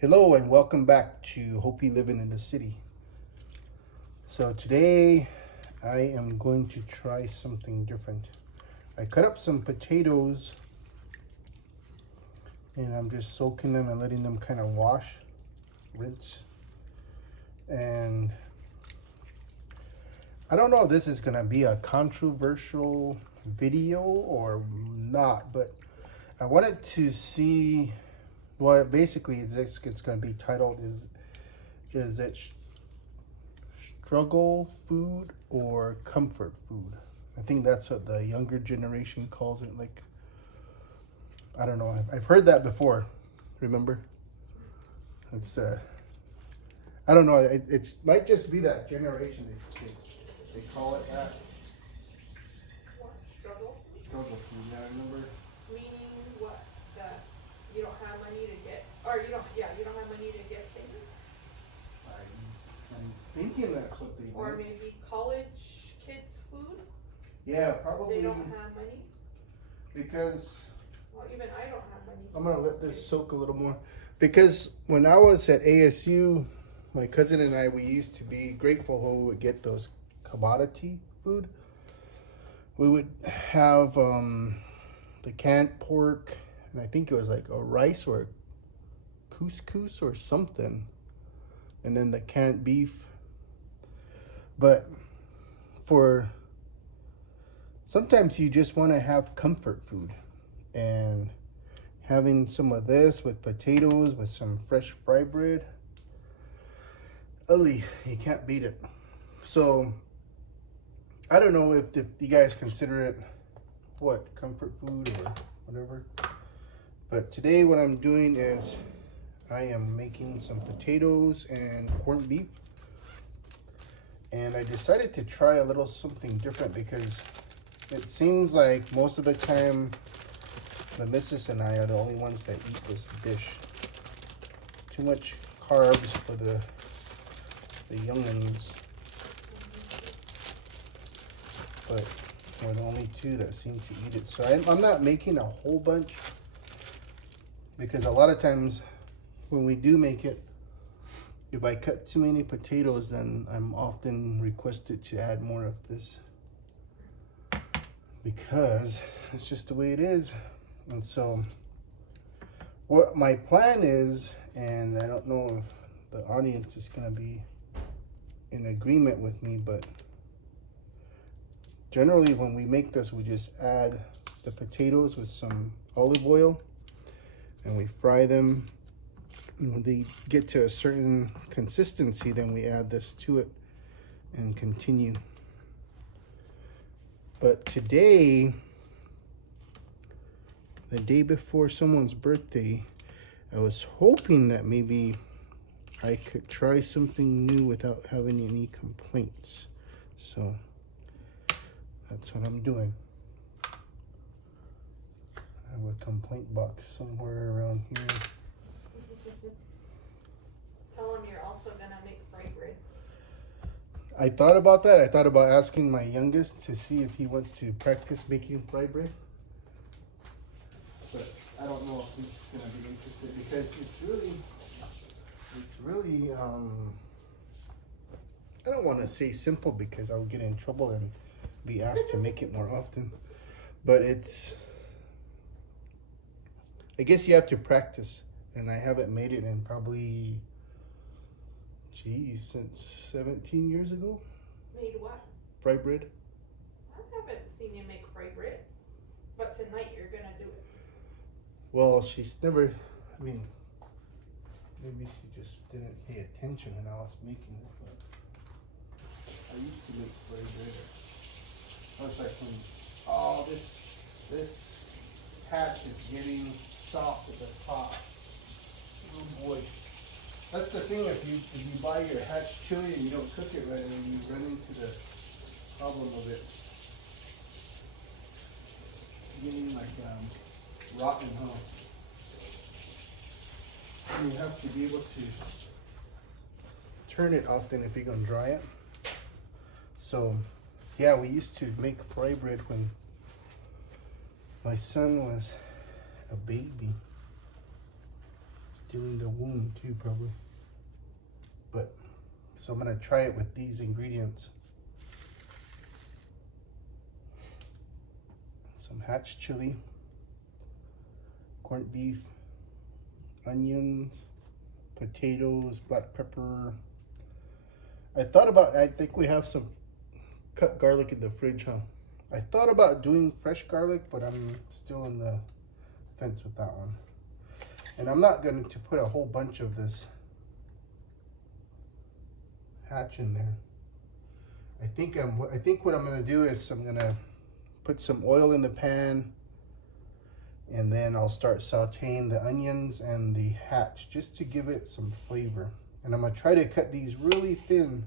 Hello and welcome back to Hopi Living in the City. So today I am going to try something different. I cut up some potatoes and I'm just soaking them and letting them kind of wash, rinse. And I don't know if this is gonna be a controversial video or not, but I wanted to see, well, basically it's going to be titled, is it struggle food or comfort food? I think that's what the younger generation calls it. Like, I don't know. I've heard that before. Remember? It's I don't know. It might just be that generation. They call it that. What? Struggle? Struggle food. Yeah, I remember. Meaning what? That you don't have money to get, or you don't have money to get things? I'm thinking that's what they Or meant. maybe college kids' food? Yeah, probably. They don't have money? Because Well, even I don't have money. I'm gonna let this soak a little more. Because when I was at ASU, my cousin and I, we used to be grateful when we would get those commodity food. We would have the canned pork, and I think it was like a rice or a couscous or something, and then the canned beef. But for sometimes you just want to have comfort food, and having some of this with potatoes with some fresh fry bread, you can't beat it. So I don't know if you guys consider it what, comfort food or whatever, but today what I'm doing is I am making some potatoes and corned beef, and I decided to try a little something different because it seems like most of the time the missus and I are the only ones that eat this dish. Too much carbs for the youngins, but we're the only two that seem to eat it. So I'm not making a whole bunch, because a lot of times when we do make it, if I cut too many potatoes, then I'm often requested to add more of this, because it's just the way it is. And so what my plan is, and I don't know if the audience is going to be in agreement with me, but generally when we make this, we just add the potatoes with some olive oil and we fry them. And when they get to a certain consistency, then we add this to it and continue. But today, the day before someone's birthday, I was hoping that maybe I could try something new without having any complaints. So that's what I'm doing. I have a complaint box somewhere around here. Tell them you're also gonna make fry bread. I thought about that. I thought about asking my youngest to see if he wants to practice making fry bread. But I don't know if he's gonna be interested, because it's really I don't want to say simple because I'll get in trouble and be asked to make it more often. But I guess you have to practice, and I haven't made it in probably, since 17 years ago. Made what? Fry bread. I haven't seen you make fry bread, but tonight you're gonna do it. Well, she's never, I mean, maybe she just didn't pay attention when I was making it. But I used to make fry bread. I was like, oh, this hatch is getting soft at the top. Oh boy. That's the thing, if you buy your hatch chili and you don't cook it right, then you run into the problem of it getting like rotten, huh? And you have to be able to turn it often if you're gonna dry it. So yeah, we used to make fry bread when my son was a baby. Doing the wound too, probably. But, so I'm gonna try it with these ingredients. Some hatch chili, corned beef, onions, potatoes, black pepper. I think we have some cut garlic in the fridge, huh? I thought about doing fresh garlic, but I'm still in the fence with that one. And I'm not going to put a whole bunch of this hatch in there. I think what I'm going to do is I'm going to put some oil in the pan, and then I'll start sauteing the onions and the hatch just to give it some flavor. And I'm going to try to cut these really thin.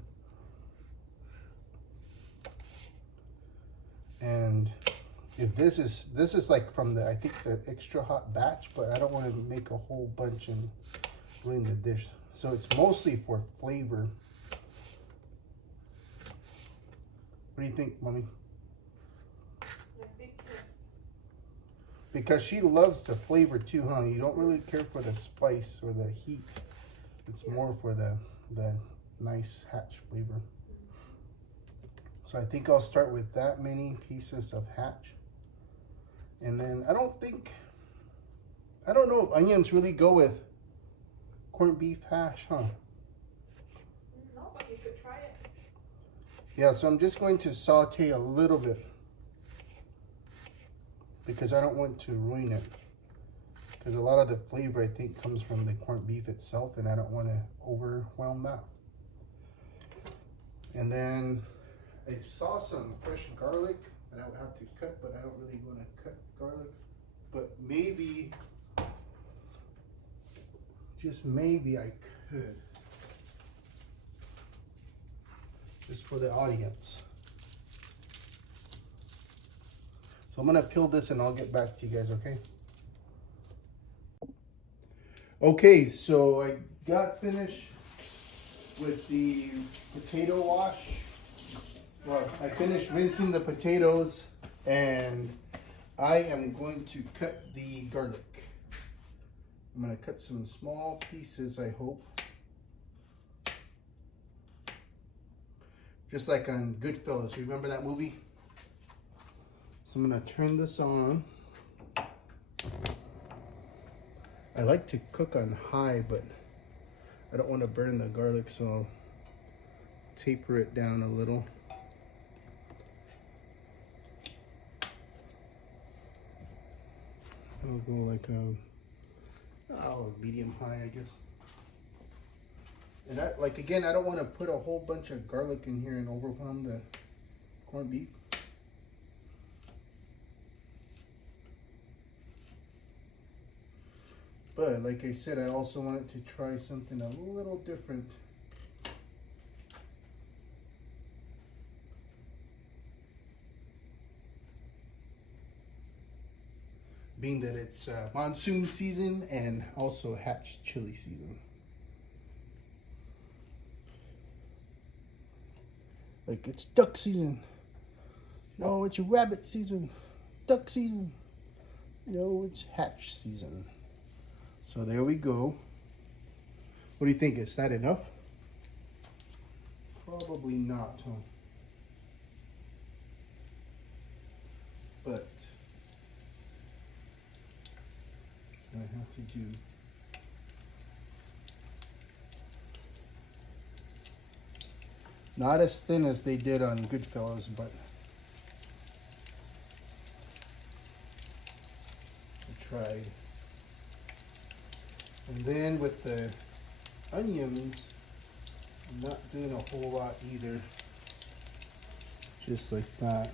And if this is like from the, I think the extra hot batch, but I don't want to make a whole bunch and ruin the dish. So it's mostly for flavor. What do you think, Mommy? I think yes. Because she loves the flavor too, huh? You don't really care for the spice or the heat. It's more for the nice hatch flavor. So I think I'll start with that many pieces of hatch. And then I don't know if onions really go with corned beef hash, huh? No, but you should try it. Yeah, so I'm just going to saute a little bit because I don't want to ruin it. Because a lot of the flavor, I think, comes from the corned beef itself, and I don't want to overwhelm that. And then I saw some fresh garlic that I would have to cut, but I don't really want to cut garlic. But maybe, just maybe I could. Just for the audience. So I'm gonna peel this and I'll get back to you guys, okay? Okay, so I got finished with the potato wash. Well, I finished rinsing the potatoes and I am going to cut the garlic. I'm gonna cut some small pieces, I hope. Just like on Goodfellas, remember that movie? So I'm gonna turn this on. I like to cook on high, but I don't want to burn the garlic, so I'll taper it down a little. I'll go like a medium high, I guess. And again, I don't want to put a whole bunch of garlic in here and overwhelm the corned beef. But like I said, I also wanted to try something a little different. Being that it's monsoon season and also hatch chili season. Like it's duck season. No, it's rabbit season. Duck season. No, it's hatch season. So there we go. What do you think? Is that enough? Probably not, huh? But I have to do. Not as thin as they did on Goodfellas, but I tried. And then with the onions, I'm not doing a whole lot either. Just like that.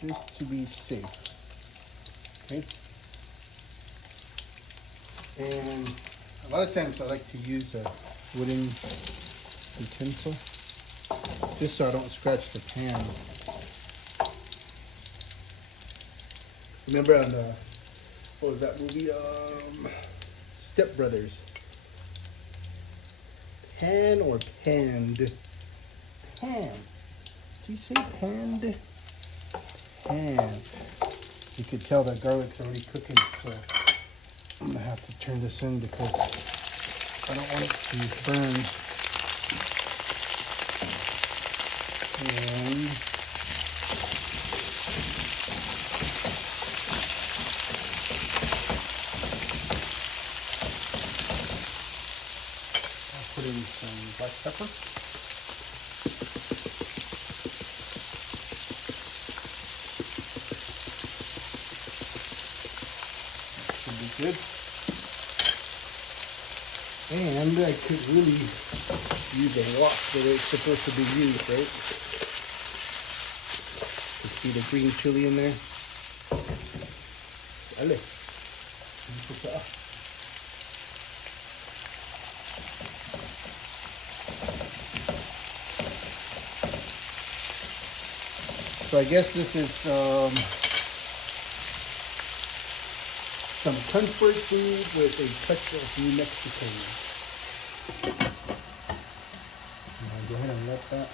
Just to be safe. Okay? And a lot of times I like to use a wooden utensil just so I don't scratch the pan. Remember on what was that movie? Step Brothers. Pan or panned? Pan. Do you say panned? Pan. You could tell that garlic's already cooking, so I'm gonna have to turn this in because I don't want it to burn. And I'll put in some black pepper. Should be good. And I could really use a wok the way it's supposed to be used, right? You see the green chili in there? Dale. So I guess this is some comfort food with a touch of New Mexico. Now go ahead and let that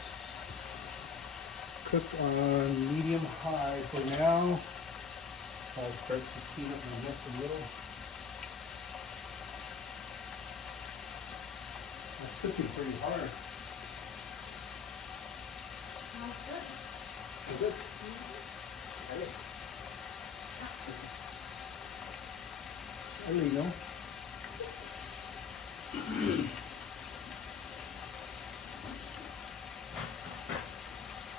cook on medium high for now. I'll start to clean up my mess a little. It's cooking pretty hard. Sounds good. Good. Slightly, no?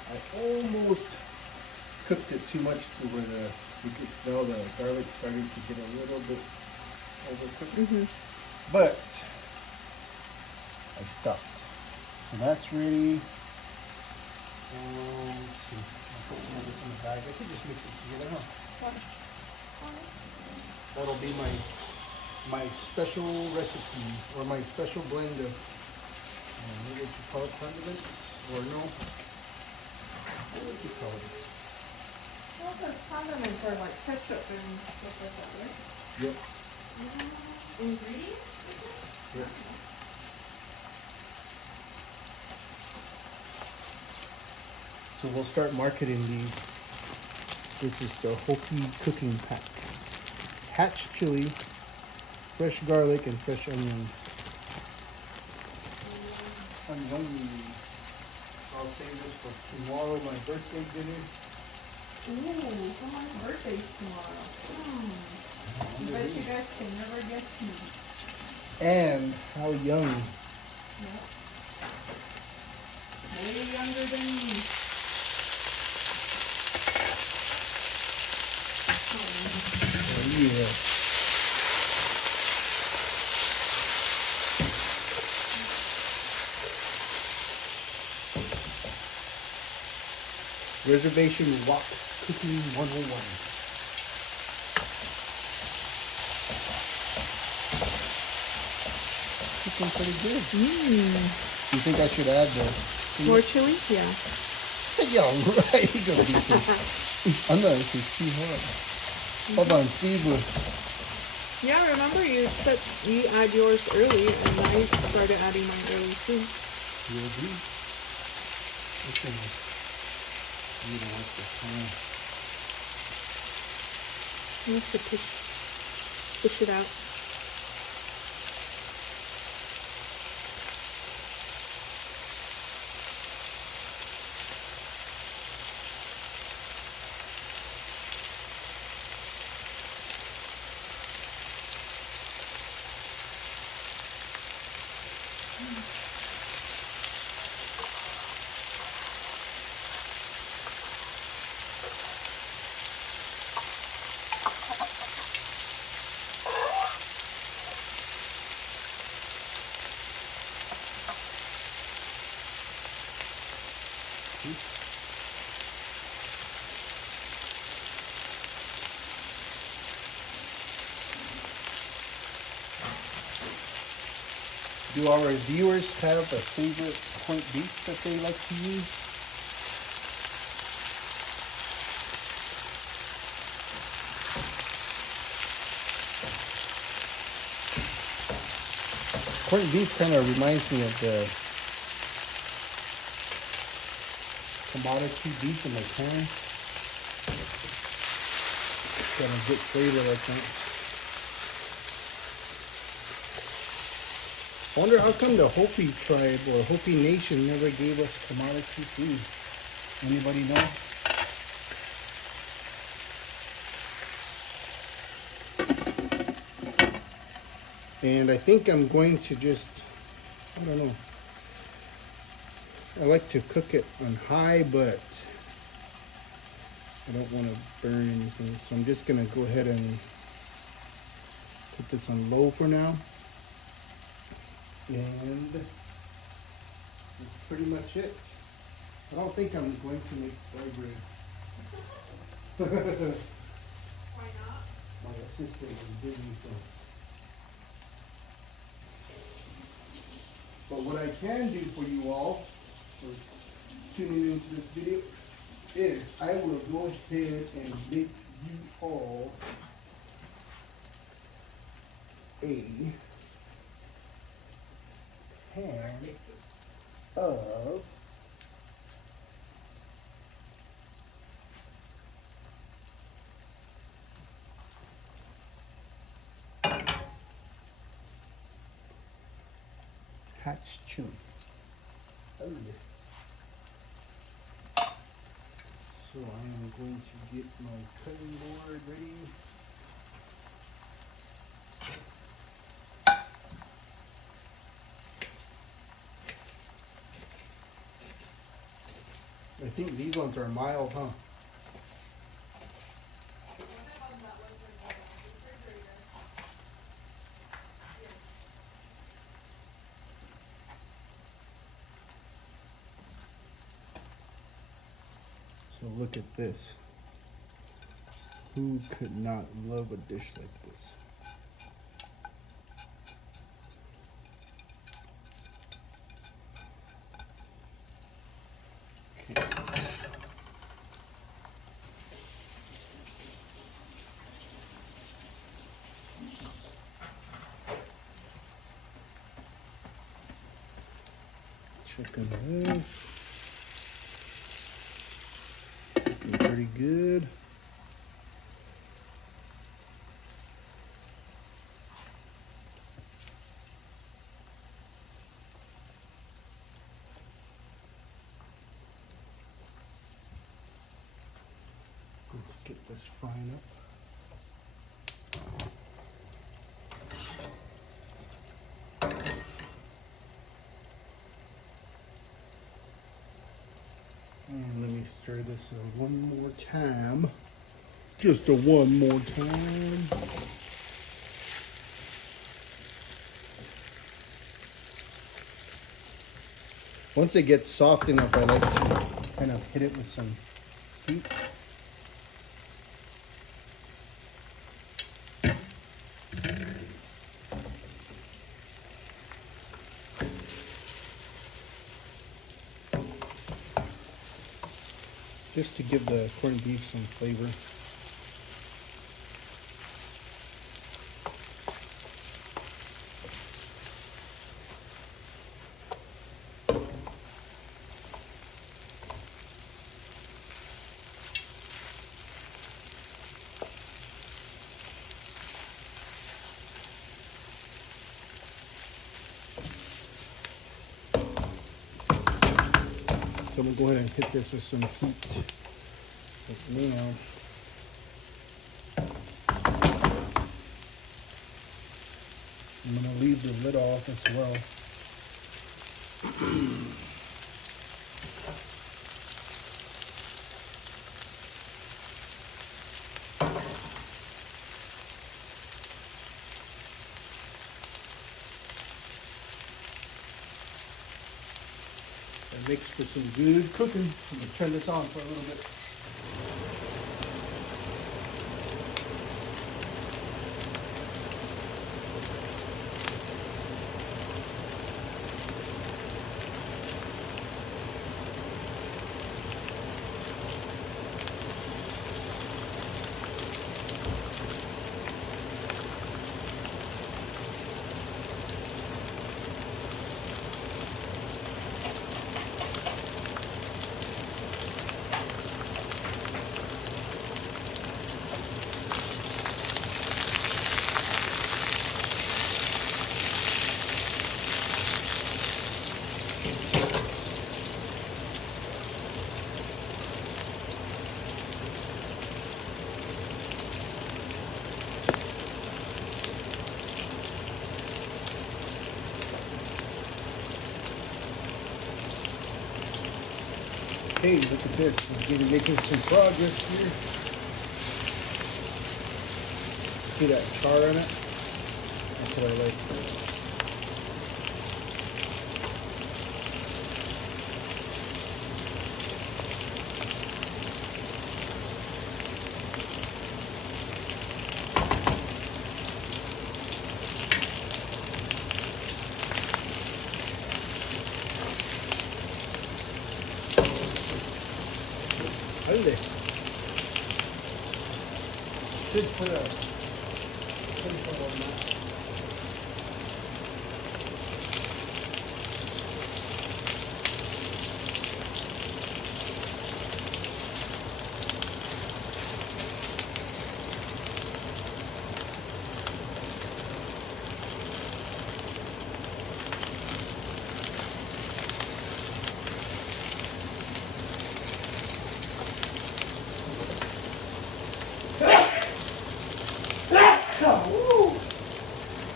I almost cooked it too much to where you could smell the garlic starting to get a little bit overcooked. But I stopped. So that's ready. Let's see. I'll put some of this in the bag. I could just mix it together, huh? That'll be my special recipe or my special blend of maybe what you call it, condiments or no? What would you call it? Well, those condiments are like ketchup and stuff like that, right? Yep. Ingredients? Yep. So we'll start marketing these. This is the Hopi cooking pack. Hatch chili, fresh garlic, and fresh onions. I'll save this for tomorrow, my birthday dinner. Ooh, someone's birthday's tomorrow. I bet you guys can never guess me. And how young. Yep. Way younger than me. Oh, yeah. Reservation Wok Cooking 101. Cooking pretty good. You think I should add the More chili? Yeah. Yeah, right. You're gonna be so. I know this is too hot. Hold on, see, Yeah, remember you said you add yours early and I started adding mine early too. Will do. Listen, you don't want the time. You have to push it out. Do our viewers have a favorite point beef that they like to use? Corned beef kind of reminds me of the commodity beef in the can. Got a good flavor like that. I wonder how come the Hopi tribe or Hopi nation never gave us commodity food. Anybody know? And I think I'm going to just, I don't know. I like to cook it on high, but I don't want to burn anything. So I'm just going to go ahead and put this on low for now. And that's pretty much it. I don't think I'm going to make fried bread. Why not? My assistant is busy, so. But what I can do for you all, for tuning into this video, is I will go ahead and make you all a pan of hardship. Oh, yeah. So I am going to get my cutting board ready. I think these ones are mild, huh? So look at this. Who could not love a dish like this? Okay. Check on this. Looking pretty good. Let's get this frying up. And let me stir this one more time. Just one more time. Once it gets soft enough, I like to kind of hit it with some heat. Just to give the corned beef some flavor. So I'm gonna go ahead and hit this with some heat. Like now. I'm gonna leave the lid off as well. That makes for some good cooking. I'm gonna turn this on for a little bit. Okay, look at this. We're getting making some progress here. See that char on it? That's what I like. Ande. Should put a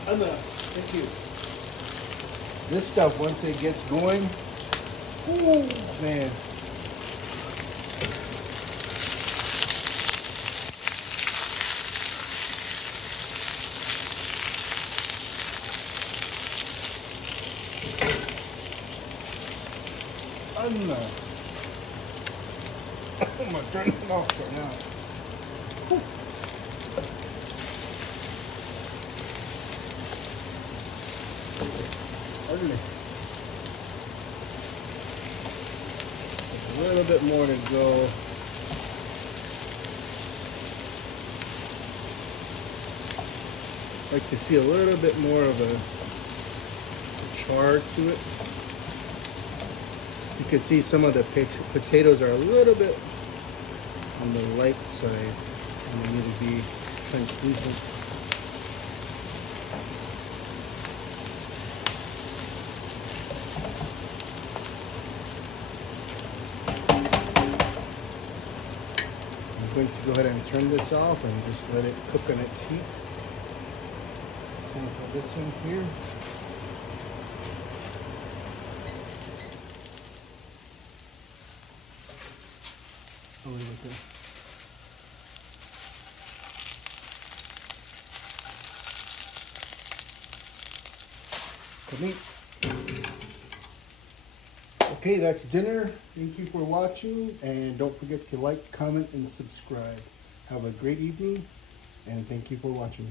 on that. Thank you. This stuff, once it gets going, ooh, man. I'm gonna turn it off right now. Ugly. A little bit more to go. Like to see a little bit more of a char to it. You can see some of the potatoes are a little bit on the light side and they need to be translucent. I'm going to go ahead and turn this off and just let it cook on its heat. Same for this one here. I'll leave it there. Good meat. Okay, that's dinner. Thank you for watching, and don't forget to like, comment, and subscribe. Have a great evening, and thank you for watching.